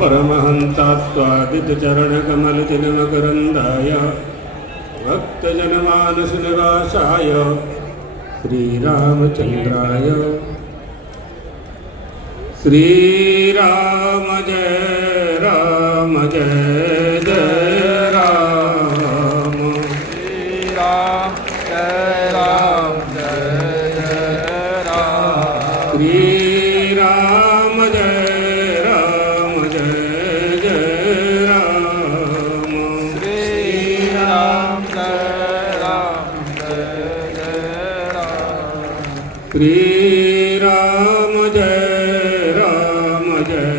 परमहंसात्वादितचरणकमलतिलमकरन्दाय भक्तजनमानसनिवासाय श्रीरामचन्द्राय श्रीराम जय राम जय जय राम श्रीराम जय राम जय जय राम श्रीराम जय राम जय जय राम श्रीराम जय राम जय जय राम श्रीराम जय राम जय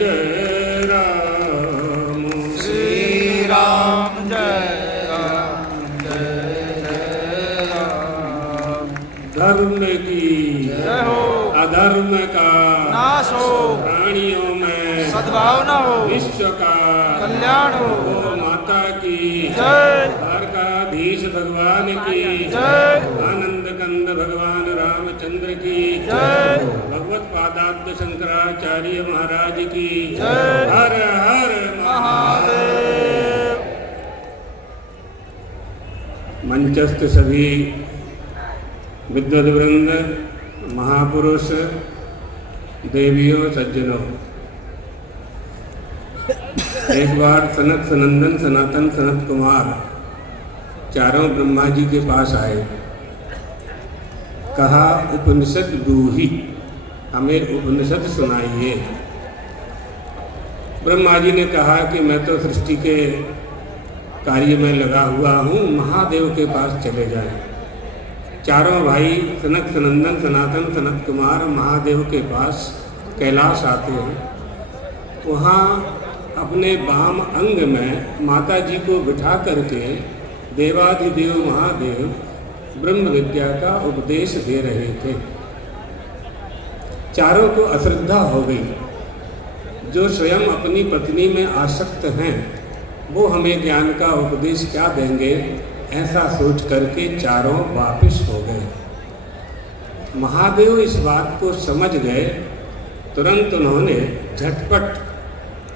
जय राम श्रीराम जय राम जय जय राम। धर्म की जय हो, अधर्म का नाश हो, प्राणियों में सद्भावना हो, विश्व का कल्याण हो। गौ माता की जय, द्वारकाधीश भगवान की जय, आनंद कंद भगवान रामचंद्र की जय, भगवत पादाब्द शंकराचार्य महाराज की जय। हर हर महादेव। मंचस्थ सभी विद्वद वृंद, महापुरुष, देवियों, सज्जनों, एक बार सनत सनंदन सनातन सनत कुमार चारों ब्रह्मा जी के पास आए। कहा, उपनिषद दूही, हमें उपनिषद सुनाइए। ब्रह्मा जी ने कहा कि मैं तो सृष्टि के कार्य में लगा हुआ हूँ, महादेव के पास चले जाएं। चारों भाई सनत सनंदन सनातन सनत कुमार महादेव के पास कैलाश आते हैं। वहाँ अपने वाम अंग में माता जी को बिठा करके देवाधिदेव महादेव ब्रह्म विद्या का उपदेश दे रहे थे। चारों को अश्रद्धा हो गई। जो स्वयं अपनी पत्नी में आसक्त हैं वो हमें ज्ञान का उपदेश क्या देंगे, ऐसा सोच करके चारों वापिस हो गए। महादेव इस बात को समझ गए। तुरंत उन्होंने झटपट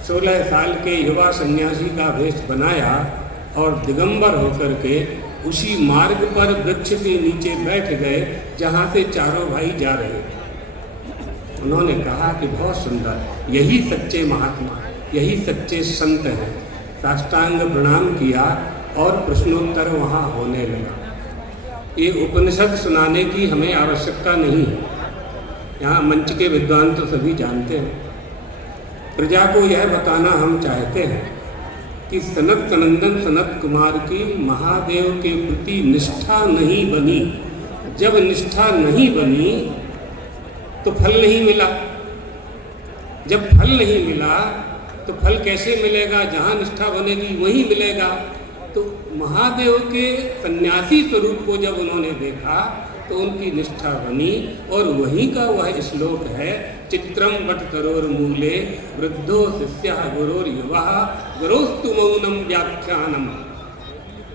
16 साल के युवा सन्यासी का वेश बनाया और दिगंबर होकर के उसी मार्ग पर वृक्ष के नीचे बैठ गए जहाँ से चारों भाई जा रहे थे। उन्होंने कहा कि बहुत सुंदर, यही सच्चे महात्मा, यही सच्चे संत हैं। साष्टांग प्रणाम किया और प्रश्नोत्तर वहाँ होने लगा। ये उपनिषद सुनाने की हमें आवश्यकता नहीं है, यहाँ मंच के विद्वान तो सभी जानते हैं। प्रजा को यह बताना हम चाहते हैं कि सनत सनंदन सनत कुमार की महादेव के प्रति निष्ठा नहीं बनी। जब निष्ठा नहीं बनी तो फल नहीं मिला। जब फल नहीं मिला तो फल कैसे मिलेगा? जहाँ निष्ठा बनेगी वहीं मिलेगा। तो महादेव के सन्यासी स्वरूप को जब उन्होंने देखा तो उनकी निष्ठा बनी और वहीं का वह श्लोक है, चित्रम वटतरोर मूले वृद्धो शिष्यः गुरोर युवः गुरोस्तु मौनम व्याख्यानम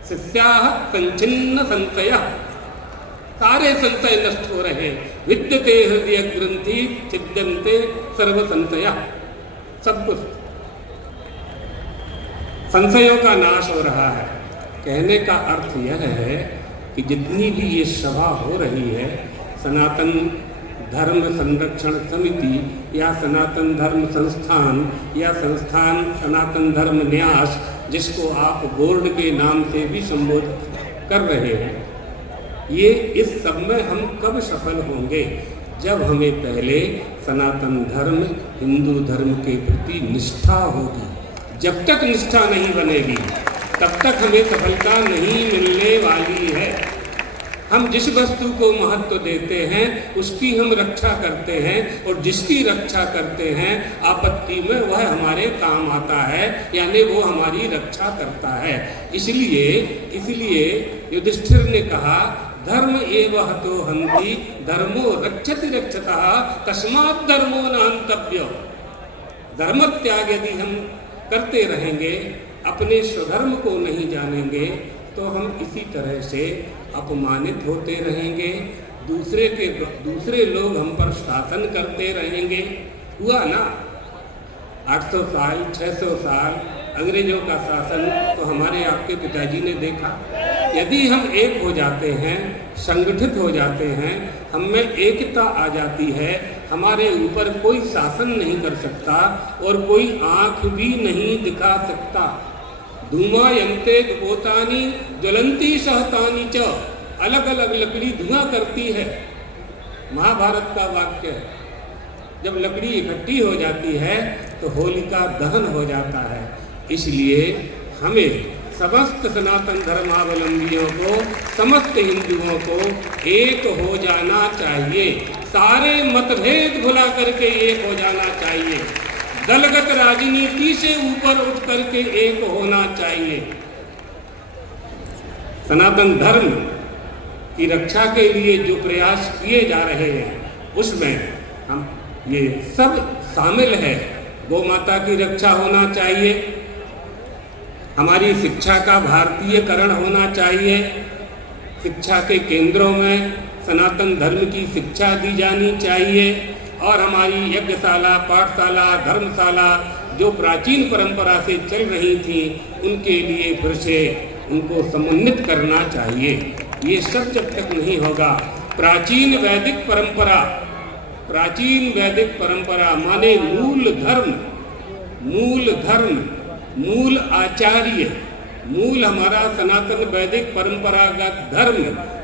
शिष्याः संचिन्न संशयः। सारे संशय नष्ट हो रहे, विद्यते हृदय ग्रंथि छिद्यन्ते सर्व संशयः। सब कुछ संशयों का नाश हो रहा है। कहने का अर्थ यह है कि जितनी भी ये सभा हो रही है, सनातन धर्म संरक्षण समिति या सनातन धर्म संस्थान या संस्थान सनातन धर्म न्यास, जिसको आप बोर्ड के नाम से भी संबोधित कर रहे हैं, ये इस सब में हम कब सफल होंगे? जब हमें पहले सनातन धर्म हिंदू धर्म के प्रति निष्ठा होगी। जब तक निष्ठा नहीं बनेगी तब तक हमें सफलता नहीं मिलने वाली है। हम जिस वस्तु को महत्व देते हैं उसकी हम रक्षा करते हैं, और जिसकी रक्षा करते हैं आपत्ति में वह हमारे काम आता है, यानी वो हमारी रक्षा करता है। इसलिए युधिष्ठिर ने कहा, धर्म एव हतो हन्ति धर्मो रक्षति रक्षतः तस्मात् धर्मो न हन्तव्यो। धर्म त्याग यदि हम करते रहेंगे, अपने स्वधर्म को नहीं जानेंगे, तो हम इसी तरह से अपमानित होते रहेंगे, दूसरे लोग हम पर शासन करते रहेंगे। हुआ ना, 800 साल 600 साल अंग्रेजों का शासन तो हमारे आपके पिताजी ने देखा। यदि हम एक हो जाते हैं, संगठित हो जाते हैं, हम में एकता आ जाती है, हमारे ऊपर कोई शासन नहीं कर सकता और कोई आंख भी नहीं दिखा सकता। धूमा यमते गोतानी ज्वलंती सहतानी च, अलग अलग लकड़ी धुआं करती है, महाभारत का वाक्य है। जब लकड़ी इकट्ठी हो जाती है तो होलिका दहन हो जाता है। इसलिए हमें समस्त सनातन धर्मावलंबियों को, समस्त हिंदुओं को एक हो जाना चाहिए। सारे मतभेद भुला करके एक हो जाना चाहिए। दलगत राजनीति से ऊपर उठ करके एक होना चाहिए। सनातन धर्म की रक्षा के लिए जो प्रयास किए जा रहे हैं उसमें हम ये सब शामिल है। गौ माता की रक्षा होना चाहिए, हमारी शिक्षा का भारतीयकरण होना चाहिए, शिक्षा के केंद्रों में सनातन धर्म की शिक्षा दी जानी चाहिए और हमारी यज्ञशाला, पाठशाला, धर्मशाला जो प्राचीन परंपरा से चल रही थी उनके लिए फिर से उनको समुन्नत करना चाहिए। ये सब जब तक नहीं होगा, प्राचीन वैदिक परंपरा माने मूल धर्म, मूल आचार्य, मूल हमारा सनातन वैदिक परंपरागत धर्म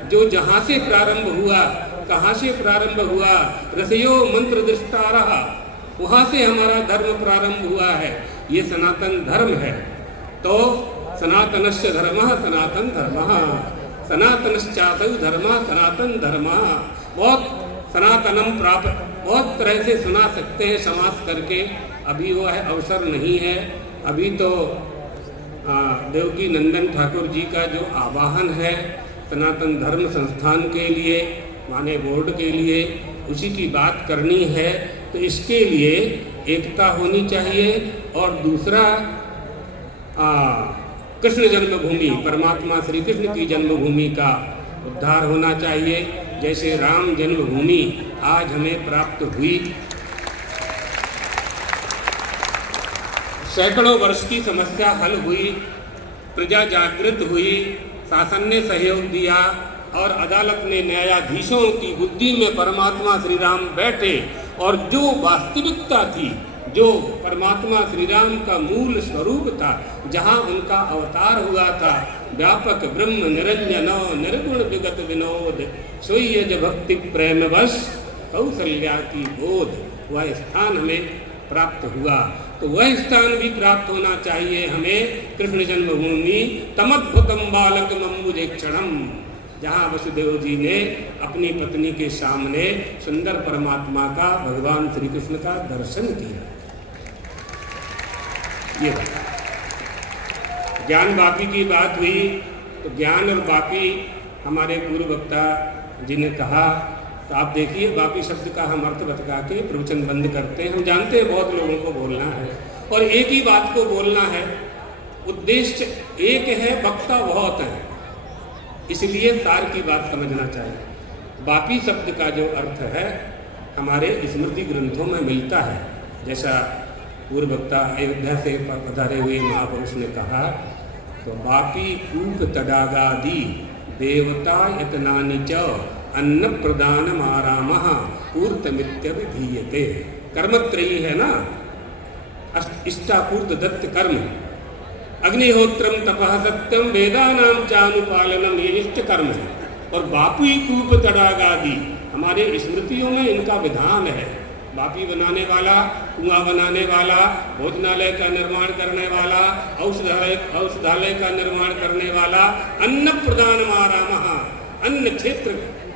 जो जहाँ से प्रारंभ हुआ, कहाँ से प्रारंभ हुआ, ऋषयो मंत्र दृष्टा रहा, वहाँ से हमारा धर्म प्रारंभ हुआ है। ये सनातन धर्म है। तो सनातनस्य धर्मः सनातन धर्मः, सनातनश्चातु धर्मः सनातन धर्मः। बहुत सनातनम प्राप्त बहुत तरह से सुना सकते हैं समास करके, अभी वो है अवसर नहीं है। अभी तो देवकी नंदन ठाकुर जी का जो आवाहन है सनातन धर्म संस्थान के लिए, माने बोर्ड के लिए, उसी की बात करनी है। तो इसके लिए एकता होनी चाहिए। और दूसरा कृष्ण जन्मभूमि, परमात्मा श्री कृष्ण की जन्मभूमि का उद्धार होना चाहिए। जैसे राम जन्मभूमि आज हमें प्राप्त हुई, सैकड़ों वर्ष की समस्या हल हुई, प्रजा जागृत हुई, शासन ने सहयोग दिया और अदालत ने न्यायाधीशों की बुद्धि में परमात्मा श्री राम बैठे और जो वास्तविकता थी, जो परमात्मा श्री राम का मूल स्वरूप था, जहाँ उनका अवतार हुआ था, व्यापक ब्रह्म निरंजनो निर्गुण विगत विनोद सोयज भक्ति प्रेम वश कौशल्या की बोध, वह स्थान हमें प्राप्त हुआ। तो वह स्थान भी प्राप्त होना चाहिए हमें, कृष्ण जन्मभूमि तमद्भुतम बालकम अम्बुजेक्षणम, जहाँ वसुदेव जी ने अपनी पत्नी के सामने सुंदर परमात्मा का, भगवान श्री कृष्ण का दर्शन किया। ये ज्ञान वापी की बात हुई तो ज्ञान और वापी हमारे पूर्व वक्ता जी ने कहा। तो आप देखिए, वापी शब्द का हम अर्थ बता के प्रवचन बंद करते हैं। हम जानते हैं बहुत लोगों को बोलना है और एक ही बात को बोलना है, उद्देश्य एक है, वक्ता बहुत है, इसलिए सार की बात समझना चाहिए। वापी शब्द का जो अर्थ है हमारे स्मृति ग्रंथों में मिलता है। जैसा पूर्व वक्ता अयोध्या से पधारे हुए महापुरुष ने कहा, तो वापी कूप तडागादि देवता यतनानि च अन्न प्रदान आरामः पूर्तमित्यभिधीयते। कर्मत्रयी है ना, इष्टापूर्त दत्त कर्म, अग्निहोत्रम तपः सत्यम वेदानाम चानुपालनम, ये इष्ट कर्म है। और वापी कूप तडागादि हमारे स्मृतियों में इनका विधान है। वापी बनाने वाला, कुआं बनाने वाला, भोजनालय का निर्माण करने वाला, औषधालय का निर्माण करने वाला, अन्न प्रदान आरामः, अन्न क्षेत्र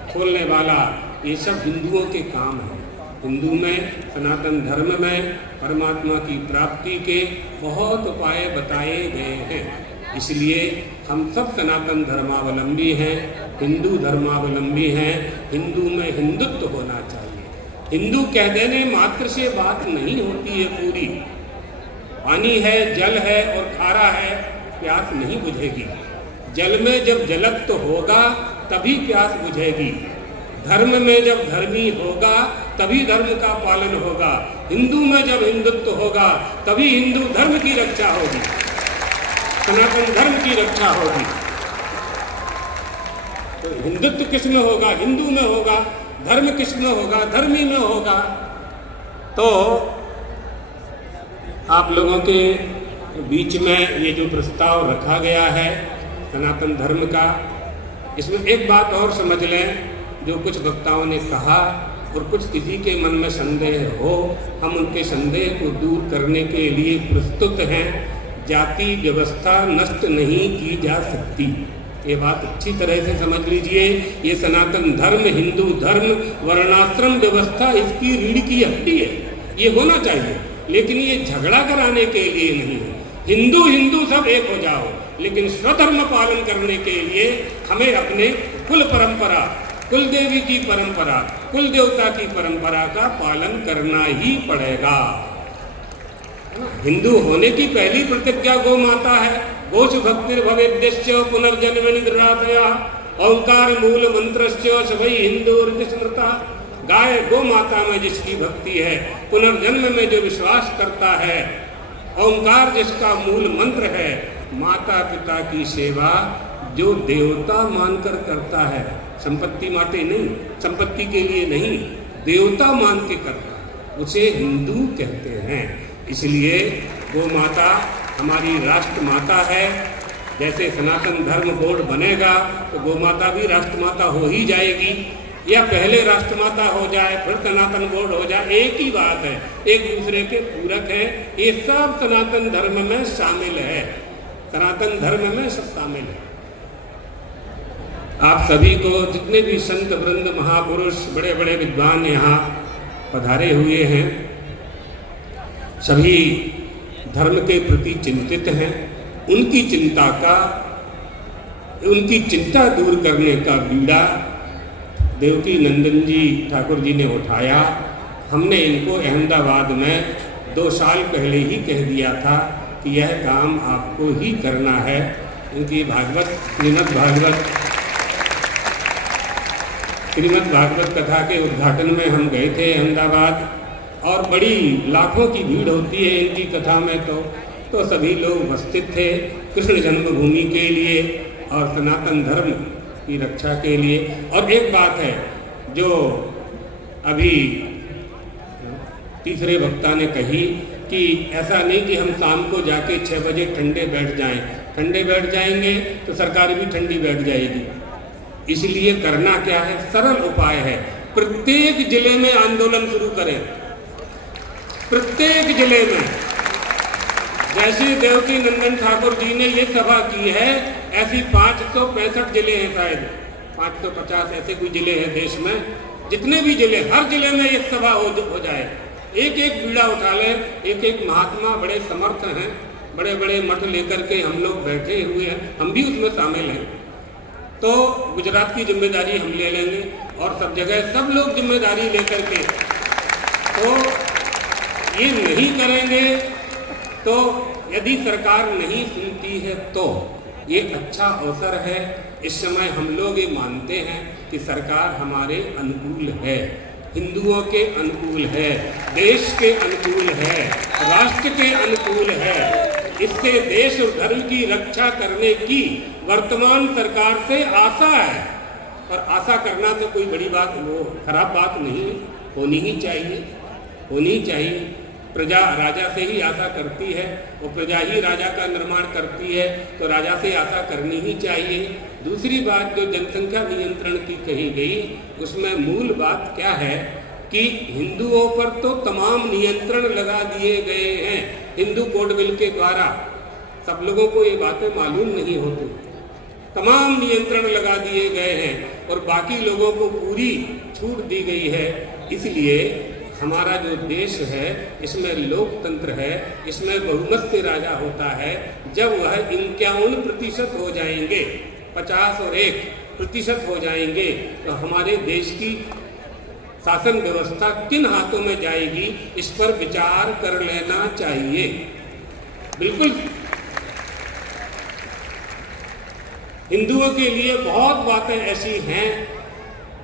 खोलने वाला, ये सब हिंदुओं के काम है। हिंदू में, सनातन धर्म में परमात्मा की प्राप्ति के बहुत उपाय बताए गए हैं। इसलिए हम सब सनातन धर्मावलंबी हैं, हिंदू धर्मावलंबी हैं। हिंदू में हिंदुत्व होना चाहिए। हिंदू कह देने मात्र से बात नहीं होती है पूरी। पानी है, जल है और खारा है, प्यास नहीं बुझेगी। जल में जब जलत्व होगा तभी प्यास बुझेगी। धर्म में जब धर्मी होगा तभी धर्म का पालन होगा। हिंदू में जब हिंदुत्व होगा तभी हिंदू धर्म की रक्षा होगी, सनातन धर्म की रक्षा होगी। तो हिंदुत्व किस में होगा? हिंदू में होगा। धर्म किस में होगा? धर्मी में होगा। तो आप लोगों के बीच में ये जो प्रस्ताव रखा गया है सनातन धर्म का, इसमें एक बात और समझ लें, जो कुछ वक्ताओं ने कहा और कुछ किसी के मन में संदेह हो, हम उनके संदेह को दूर करने के लिए प्रस्तुत हैं। जाति व्यवस्था नष्ट नहीं की जा सकती, ये बात अच्छी तरह से समझ लीजिए। ये सनातन धर्म, हिंदू धर्म, वर्णाश्रम व्यवस्था इसकी रीढ़ की हड्डी है, ये होना चाहिए, लेकिन ये झगड़ा कराने के लिए नहीं है। हिंदू हिंदू सब एक हो जाओ, लेकिन स्वधर्म पालन करने के लिए हमें अपने कुल परंपरा, कुल देवी की परंपरा, कुल देवता की परंपरा का पालन करना ही पड़ेगा। हिंदू होने की पहली प्रतिज्ञा गौ माता है। गोश भक्तिर भवेद्यश्च पुनर्जन्मनि दृढ़ातया ओंकार मूल मंत्रश्च सवै हिंदू स्मृता। गाय गौ माता में जिसकी भक्ति है, पुनर्जन्म में जो विश्वास करता है, ओंकार जिसका मूल मंत्र है, माता पिता की सेवा जो देवता मानकर करता है, संपत्ति माटे नहीं, संपत्ति के लिए नहीं, देवता मान के करता, उसे हिंदू कहते हैं। इसलिए गौ माता हमारी राष्ट्र माता है। जैसे सनातन धर्म बोर्ड बनेगा तो गौ माता भी राष्ट्र माता हो ही जाएगी, या पहले राष्ट्रमाता हो जाए फिर सनातन बोर्ड हो जाए, एक ही बात है, एक दूसरे के पूरक है। ये सब सनातन धर्म में शामिल है, सनातन धर्म में सब शामिल है। आप सभी को, जितने भी संत वृंद, महापुरुष, बड़े बड़े विद्वान यहाँ पधारे हुए हैं, सभी धर्म के प्रति चिंतित हैं। उनकी चिंता दूर करने का बीड़ा देवकी नंदन जी ठाकुर जी ने उठाया। हमने इनको अहमदाबाद में 2 साल पहले ही कह दिया था कि यह काम आपको ही करना है। इनकी श्रीमद् भागवत कथा के उद्घाटन में हम गए थे अहमदाबाद, और बड़ी लाखों की भीड़ होती है इनकी कथा में। तो सभी लोग उपस्थित थे कृष्ण जन्मभूमि के लिए और सनातन धर्म की रक्षा के लिए। और एक बात है जो अभी तीसरे वक्ता ने कही कि ऐसा नहीं कि हम शाम को जाके 6 बजे ठंडे बैठ जाएं। ठंडे बैठ जाएंगे तो सरकार भी ठंडी बैठ जाएगी। इसलिए करना क्या है, सरल उपाय है, प्रत्येक जिले में आंदोलन शुरू करें। प्रत्येक जिले में, जैसे देवकी नंदन ठाकुर जी ने ये सभा की है, ऐसी 565 जिले हैं, शायद 550 ऐसे कोई जिले हैं देश में। जितने भी जिले, हर जिले में एक सभा हो जाए, एक एक बीड़ा उठा ले, एक एक महात्मा बड़े समर्थ हैं, बड़े बड़े मठ लेकर के हम लोग बैठे हुए हैं, हम भी उसमें शामिल हैं। तो गुजरात की जिम्मेदारी हम ले लेंगे और सब जगह सब लोग जिम्मेदारी लेकर के, तो ये नहीं करेंगे तो यदि सरकार नहीं सुनती है तो ये अच्छा अवसर है। इस समय हम लोग ये मानते हैं कि सरकार हमारे अनुकूल है, हिंदुओं के अनुकूल है, देश के अनुकूल है, राष्ट्र के अनुकूल है। इससे देश और धर्म की रक्षा करने की वर्तमान सरकार से आशा है। और आशा करना तो कोई बड़ी बात, वो खराब बात नहीं, होनी ही चाहिए, होनी चाहिए। प्रजा राजा से ही आशा करती है और प्रजा ही राजा का निर्माण करती है, तो राजा से आशा करनी ही चाहिए। दूसरी बात जो जनसंख्या नियंत्रण की कही गई, उसमें मूल बात क्या है कि हिंदुओं पर तो तमाम नियंत्रण लगा दिए गए हैं हिंदू कोड बिल के द्वारा। सब लोगों को ये बातें मालूम नहीं होती, तमाम नियंत्रण लगा दिए गए हैं और बाकी लोगों को पूरी छूट दी गई है। इसलिए हमारा जो देश है इसमें लोकतंत्र है, इसमें बहुमत से राजा होता है। जब वह 51% हो जाएंगे, 50 और 1% हो जाएंगे, तो हमारे देश की शासन व्यवस्था किन हाथों में जाएगी, इस पर विचार कर लेना चाहिए। बिल्कुल हिंदुओं के लिए बहुत बातें ऐसी हैं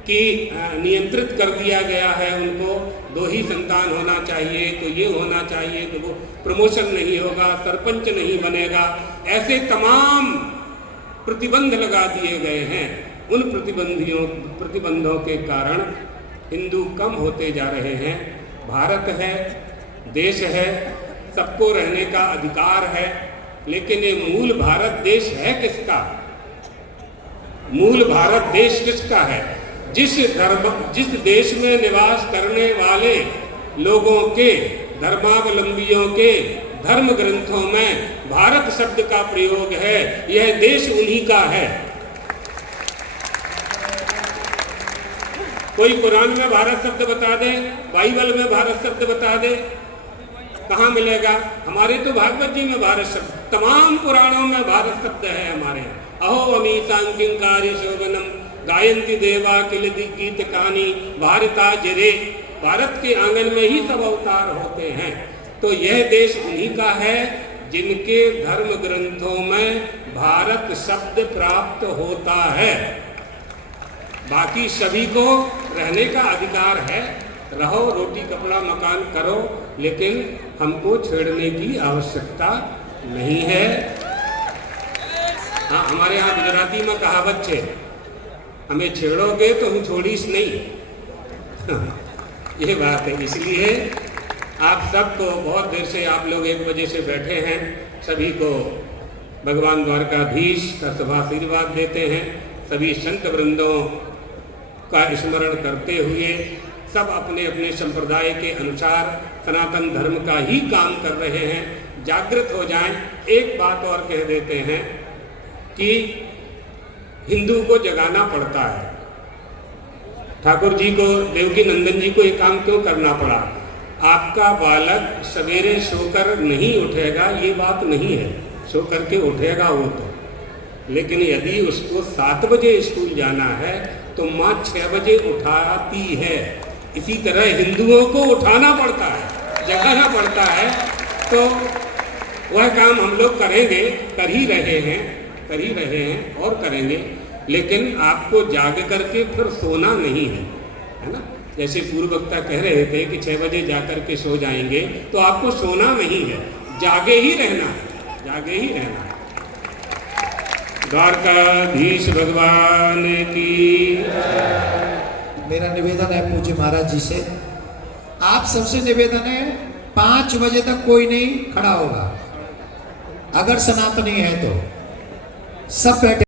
कि नियंत्रित कर दिया गया है उनको, 2 ही संतान होना चाहिए, तो ये होना चाहिए, तो वो प्रमोशन नहीं होगा, सरपंच नहीं बनेगा, ऐसे तमाम प्रतिबंध लगा दिए गए हैं। उन प्रतिबंधों के कारण हिंदू कम होते जा रहे हैं। भारत है, देश है, सबको रहने का अधिकार है, लेकिन ये मूल भारत देश है किसका? मूल भारत देश किसका है? जिस देश में निवास करने वाले लोगों के, धर्मावलंबियों के धर्म ग्रंथों में भारत शब्द का प्रयोग है, यह देश उन्हीं का है। कोई कुरान में भारत शब्द बता दे, बाइबल में भारत शब्द बता दे, कहाँ मिलेगा? हमारे तो भागवत जी में भारत शब्द, तमाम पुराणों में भारत शब्द है हमारे यहाँ। अहो अमीतां किंकारी शोभनम गायंती देवा किलदी गीत कहानी भारता जरे, भारत के आंगन में ही सब अवतार होते हैं। तो यह देश उन्हीं का है जिनके धर्म ग्रंथों में भारत शब्द प्राप्त होता है। बाकी सभी को रहने का अधिकार है, रहो, रोटी कपड़ा मकान करो, लेकिन हमको छेड़ने की आवश्यकता नहीं है। हाँ, हमारे यहाँ गुजराती में कहावत है, हमें छेड़ोगे तो हम छोड़ीस नहीं। ये बात है। इसलिए आप सबको, बहुत देर से आप लोग 1 बजे से बैठे हैं, सभी को भगवान द्वारकाधीश का शुभ आशीर्वाद देते हैं। सभी संत वृंदों का स्मरण करते हुए सब अपने अपने संप्रदाय के अनुसार सनातन धर्म का ही काम कर रहे हैं। जागृत हो जाएं। एक बात और कह देते हैं कि हिंदू को जगाना पड़ता है। ठाकुर जी को, देवकी नंदन जी को ये काम क्यों करना पड़ा? आपका बालक सवेरे सोकर नहीं उठेगा, ये बात नहीं है, सो करके उठेगा वो तो, लेकिन यदि उसको 7 बजे स्कूल जाना है तो माँ 6 बजे उठाती है। इसी तरह हिंदुओं को उठाना पड़ता है, जगाना पड़ता है। तो वह काम हम लोग करेंगे, कर ही रहे हैं और करेंगे, लेकिन आपको जाग करके फिर सोना नहीं है ना? जैसे पूर्व वक्ता कह रहे थे कि 6 बजे जाकर के सो जाएंगे, तो आपको सोना नहीं है, जागे ही रहना है, जागे ही रहना है। द्वारकाधीश भगवान की। मेरा निवेदन है पूज्य महाराज जी से, आप सबसे निवेदन है 5 बजे तक कोई नहीं खड़ा होगा, अगर सनातनी है तो सब बैठे।